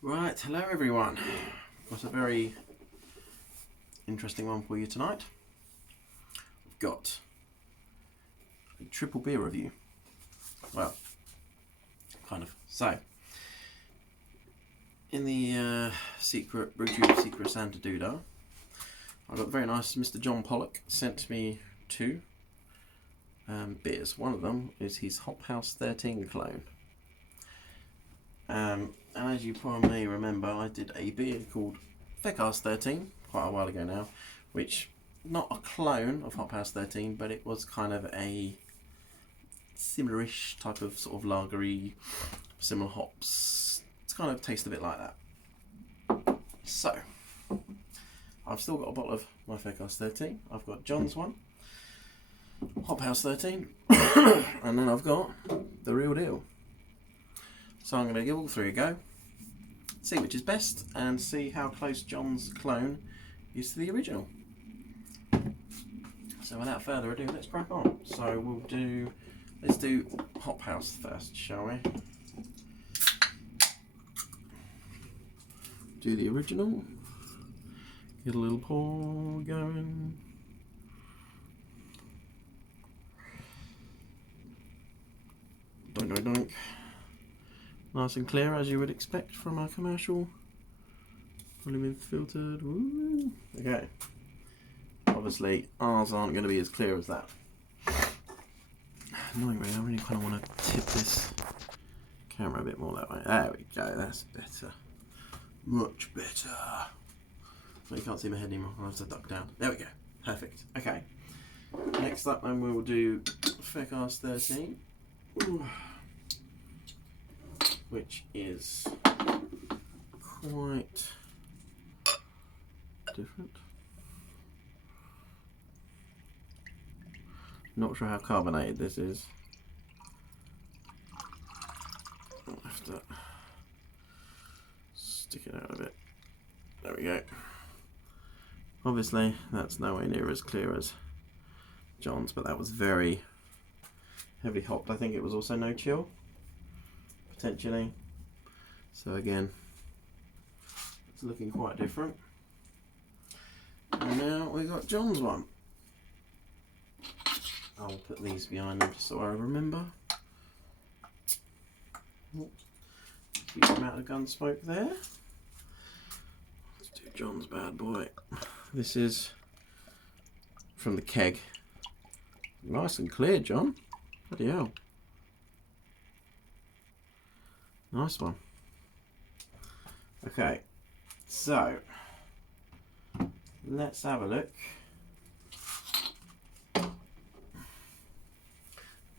Right, hello everyone. Got a very interesting one for you tonight. We've got a triple beer review. Well, kind of. So, in the secret BrewTube Secret Santa Doodah, I got very nice Mr. John Pollock sent me two beers. One of them is his Hop House 13 clone. And as you probably may remember, I did a beer called Feck Arse 13 quite a while ago now, which not a clone of Hop House 13, but it was kind of a similar-ish type of sort of lagery, similar hops. It's kind of tastes a bit like that. So, I've still got a bottle of my Feck Arse 13. I've got John's one, Hop House 13, and then I've got the real deal. So I'm going to give all three a go, see which is best, and see how close John's clone is to the original. So without further ado, let's crack on. So let's do Hop House first, shall we? Do the original. Get a little pour going. Doink, doink, doink. Nice and clear, as you would expect from a commercial. Probably been filtered. Woo. Okay. Obviously, ours aren't going to be as clear as that. Annoyingly, I really kind of want to tip this camera a bit more that way. There we go. That's better. Much better. Oh, you can't see my head anymore. I'll have to duck down. There we go. Perfect. Okay. Next up, then we'll do Feck Arse 13. Ooh. Which is quite different. Not sure how carbonated this is. I'll have to stick it out a bit. There we go. Obviously, that's nowhere near as clear as John's, but that was very heavy hopped. I think it was also no chill. Potentially. So again, it's looking quite different. And now we've got John's one. I'll put these behind them just so I remember. Keep them out of gun smoke there. Let's do John's bad boy. This is from the keg. Nice and clear, John. Bloody hell. Nice one. Okay, so let's have a look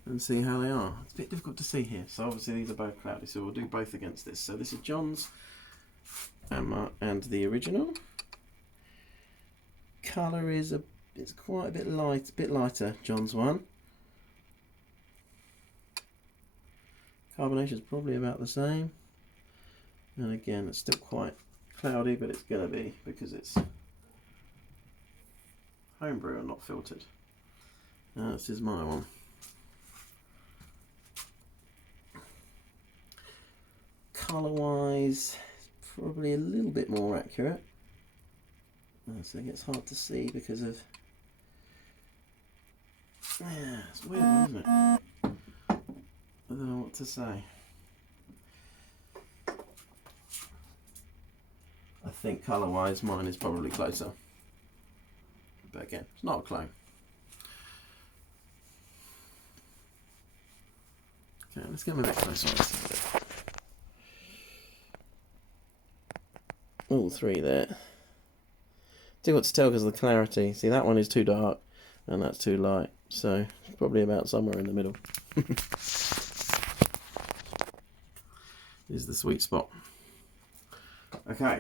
and see how they are. It's a bit difficult to see here, so obviously these are both cloudy, so we'll do both against this. So this is John's and the original. Colour is it's quite a bit light, a bit lighter. John's one. Carbonation is probably about the same, and again it's still quite cloudy, but it's going to be because it's homebrew and not filtered. This is my one. Colour wise, probably a little bit more accurate. So it gets hard to see because of it's a weird one, isn't it? I don't know what to say. I think colour-wise, mine is probably closer. But again, it's not a clone. Okay, let's get them a bit closer. All three there. Difficult to tell because of the clarity. See, that one is too dark and that's too light. So, it's probably about somewhere in the middle. Is the sweet spot. Okay,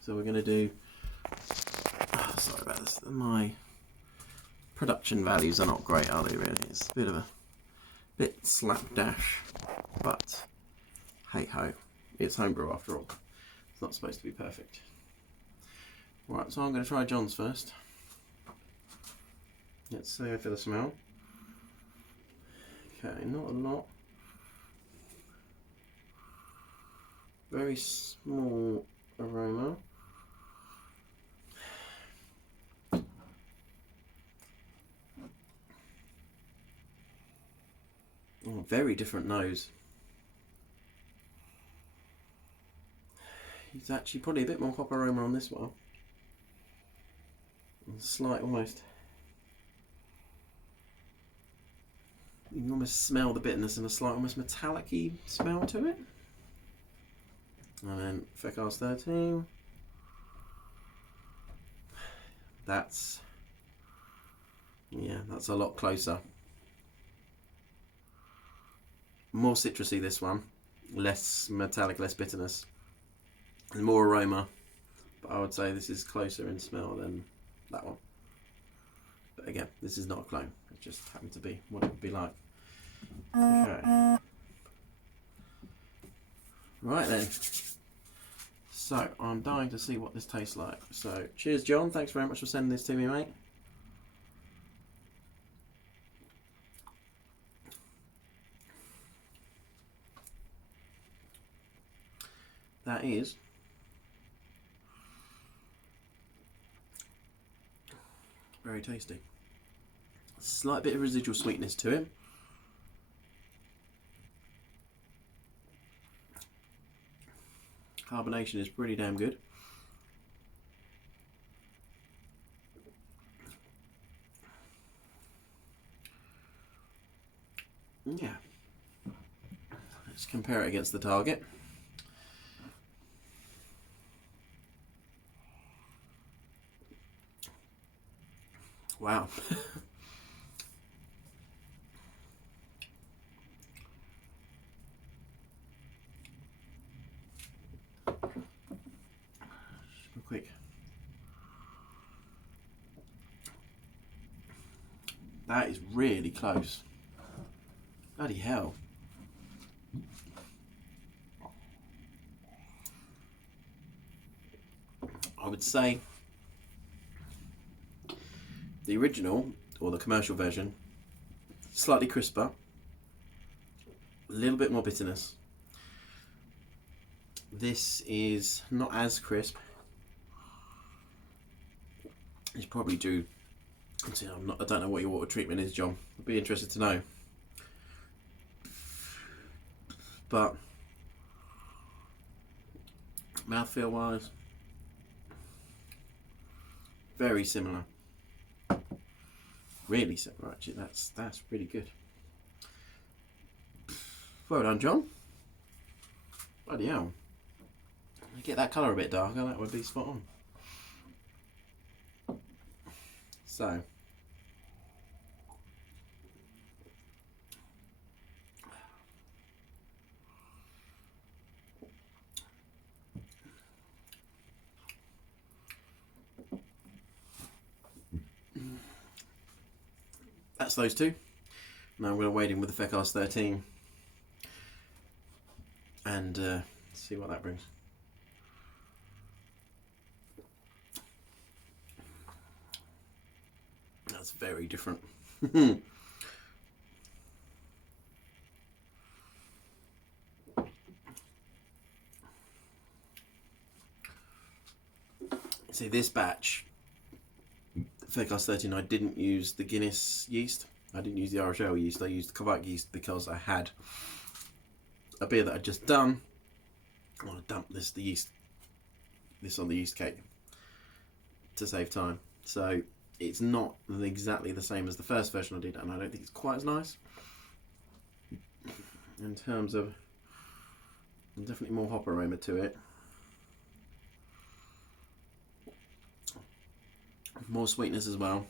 so we're going to do, sorry about this, my production values are not great, are they really? It's a bit of a bit slapdash, but hey ho, it's homebrew after all. It's not supposed to be perfect. Right, so I'm going to try John's first. Let's see for the smell. Okay, not a lot. Very small aroma. Oh, very different nose. It's actually probably a bit more hop aroma on this one. Slight almost. You can almost smell the bitterness and a slight almost metallic-y smell to it. And then Feck Arse 13. That's a lot closer. More citrusy this one, less metallic, less bitterness, and more aroma. But I would say this is closer in smell than that one. But again, this is not a clone. It just happened to be what it would be like. Okay. Right then. So I'm dying to see what this tastes like. So cheers, John. Thanks very much for sending this to me, mate. That is very tasty. Slight bit of residual sweetness to it. Carbonation is pretty damn good. Yeah. Let's compare it against the target. Wow. Real quick. That is really close. Bloody hell. I would say the original, or the commercial version, slightly crisper, a little bit more bitterness. This is not as crisp. It's probably due. I don't know what your water treatment is, John. I'd be interested to know. But mouthfeel wise, very similar. Really similar, actually. That's really good. Well done, John. Bloody hell. Get that colour a bit darker, that would be spot on. So, that's those two. Now I'm going to wade in with the Feck Arse 13 and see what that brings. That's very different. See, this batch, Feck Arse 13, I didn't use the Guinness yeast. I didn't use the RHL yeast. I used the Pollock yeast because I had a beer that I'd just done. I want to dump this on the yeast cake to save time. So it's not exactly the same as the first version I did, and I don't think it's quite as nice. In terms of, definitely more hop aroma to it. More sweetness as well.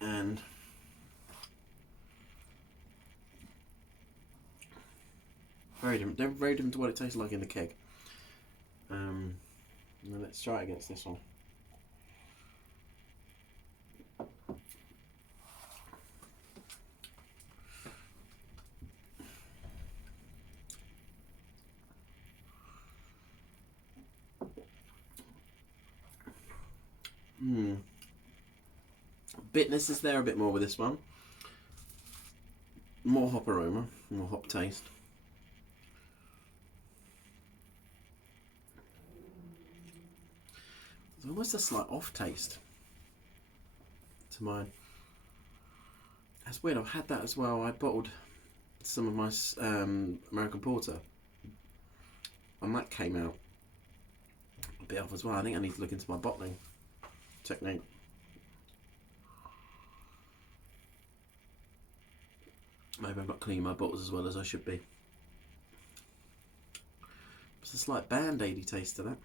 And very different. They're very different to what it tastes like in the keg. Now let's try it against this one. Bitterness is there a bit more with this one. more hop aroma, more hop taste. There's almost a slight off taste to mine. That's weird, I've had that as well. I bottled some of my American Porter, and that came out a bit off as well. I think I need to look into my bottling technique. Maybe I'm not cleaning my bottles as well as I should be. There's a slight band-aidy taste to that.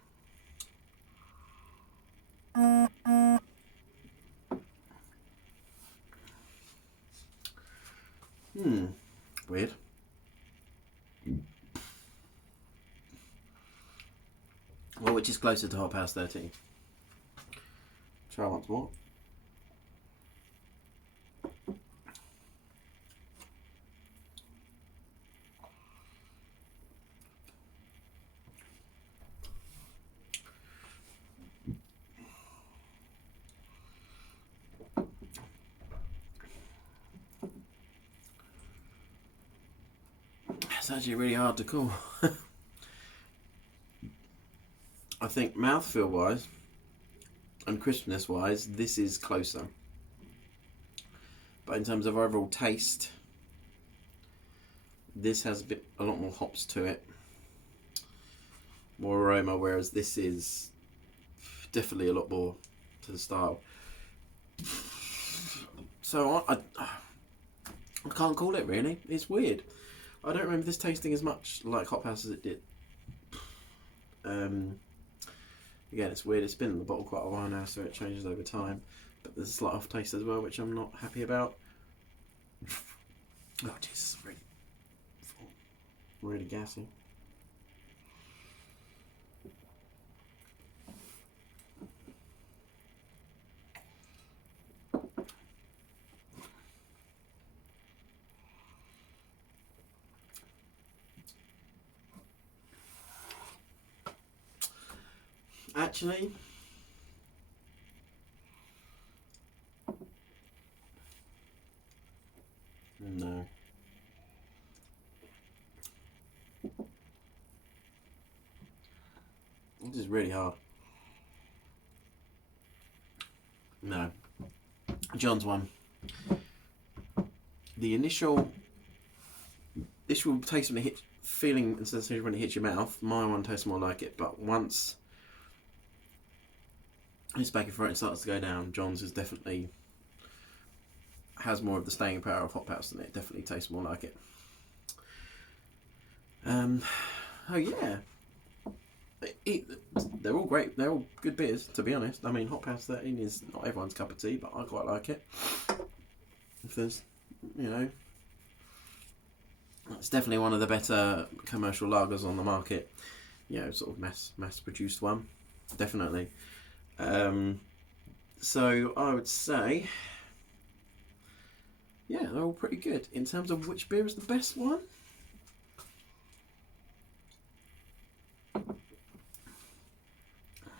Weird. Well, which is closer to Hop House 13? Try once more. It's actually really hard to call. I think mouthfeel wise and crispness wise, this is closer. But in terms of overall taste, this has a lot more hops to it, more aroma, whereas this is definitely a lot more to the style. So I can't call it really. It's weird. I don't remember this tasting as much like Hop House as it did. Again, it's weird. It's been in the bottle quite a while now, so it changes over time. But there's a slight off taste as well, which I'm not happy about. Oh Jesus, really gassy. Actually, no. This is really hard. No. John's one. The initial taste when it hits, feeling and sensation when it hits your mouth, my one tastes more like it, but once it's back in front and starts to go down, John's is definitely has more of the staying power of Hop House than it. Definitely tastes more like it. Oh yeah, they're all great. They're all good beers, to be honest. I mean, Hop House 13 is not everyone's cup of tea, but I quite like it. If there's, you know, it's definitely one of the better commercial lagers on the market. You know, sort of mass produced one, definitely. So I would say, yeah, they're all pretty good. In terms of which beer is the best one,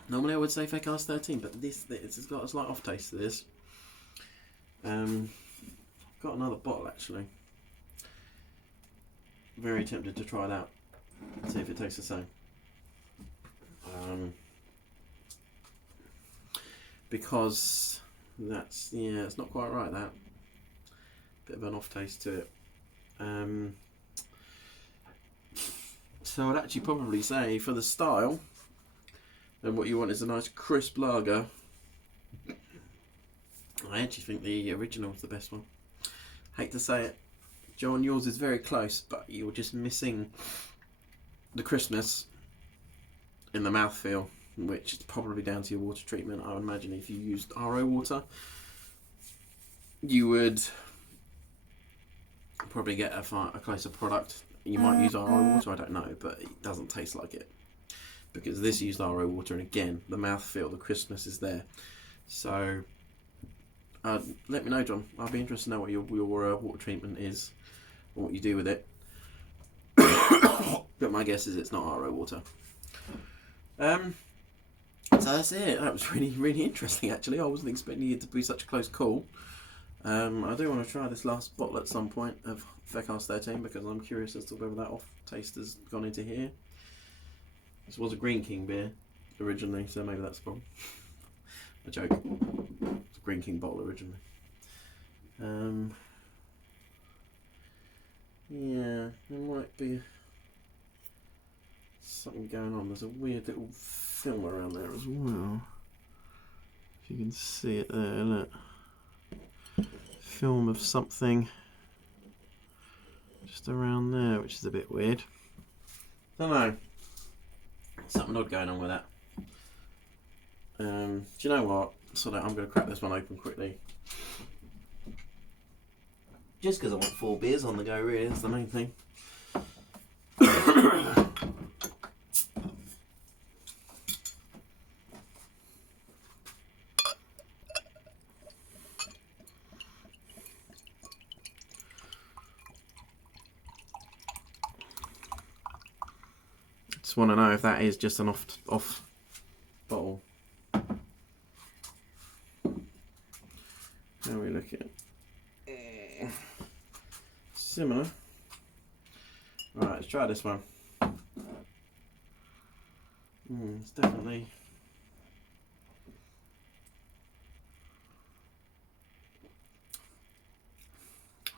normally I would say Feck Arse 13, but this has got a slight off taste to this. I've got another bottle actually. Very tempted to try that. See if it tastes the same. Because that's, yeah, it's not quite right, that. Bit of an off taste to it. So I'd actually probably say for the style, and what you want is a nice crisp lager, I actually think the original is the best one. Hate to say it, John, yours is very close, but you're just missing the crispness in the mouthfeel, which is probably down to your water treatment. I would imagine if you used RO water, you would probably get a closer product. You might use RO water, I don't know, but it doesn't taste like it. Because this used RO water, and again, the mouthfeel, the crispness is there. So, let me know, John. I'll be interested to know what your water treatment is, and what you do with it. But my guess is it's not RO water. So that's it. That was really, really interesting, actually. I wasn't expecting it to be such a close call. I do want to try this last bottle at some point of Feck Arse 13 because I'm curious as to whether that off taste has gone into here. This was a Green King beer originally, so maybe that's a problem. A joke. It's a Green King bottle originally. Yeah, there might be something going on. There's a weird little film around there as well. If you can see it there, look. Film of something just around there, which is a bit weird. Don't know. Something odd going on with that. Do you know what? So I'm going to crack this one open quickly. Just because I want 4 beers on the go, really, that's the main thing. Just want to know if that is just an off bottle. How are we looking? Similar. Right, let's try this one. It's definitely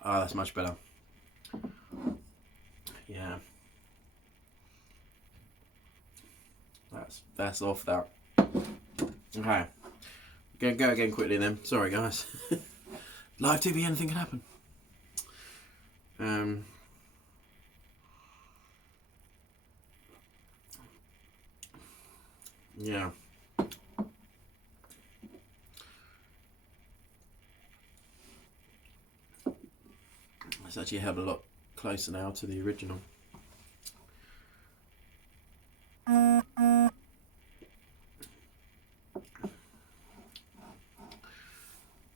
that's much better. Yeah. That's off that. Okay. Gonna go again quickly then. Sorry guys. Live TV, anything can happen. Yeah. It's actually a hell of a lot closer now to the original.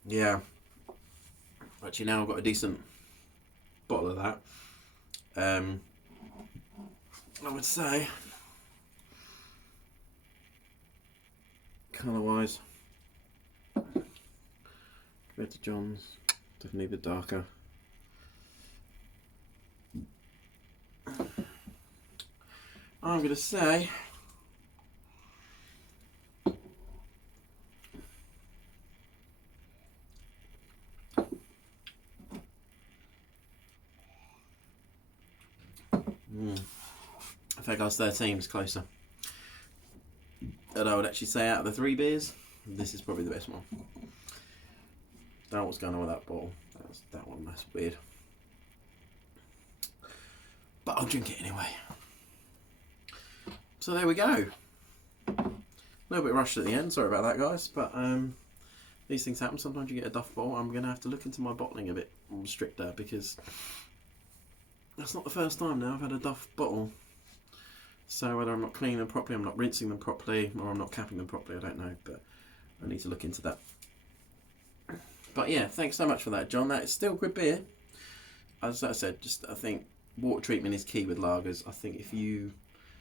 Yeah. Actually now I've got a decent bottle of that. I would say colour wise compared to John's, definitely a bit darker. I'm going to say Feck Arse 13 is closer. And I would actually say out of the 3 beers, this is probably the best one. Don't know what's going on with that bottle. That one, that's weird. But I'll drink it anyway. So there we go. A little bit rushed at the end, sorry about that guys, but these things happen. Sometimes you get a duff bottle. I'm going to have to look into my bottling a bit more stricter because that's not the first time now I've had a duff bottle. So whether I'm not cleaning them properly, I'm not rinsing them properly, or I'm not capping them properly, I don't know, but I need to look into that. But yeah, thanks so much for that, John. That is still good beer. As I said, I think water treatment is key with lagers. I think if you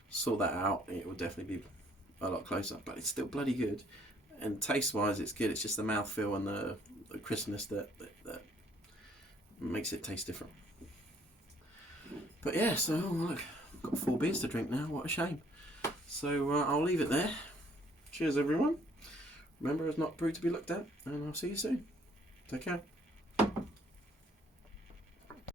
sort that out, it will definitely be a lot closer, but it's still bloody good. And taste-wise, it's good. It's just the mouthfeel and the crispness that makes it taste different. But yeah, so look, I've got 4 beers to drink now. What a shame. So I'll leave it there. Cheers, everyone. Remember, it's not brewed to be looked at, and I'll see you soon. Take care.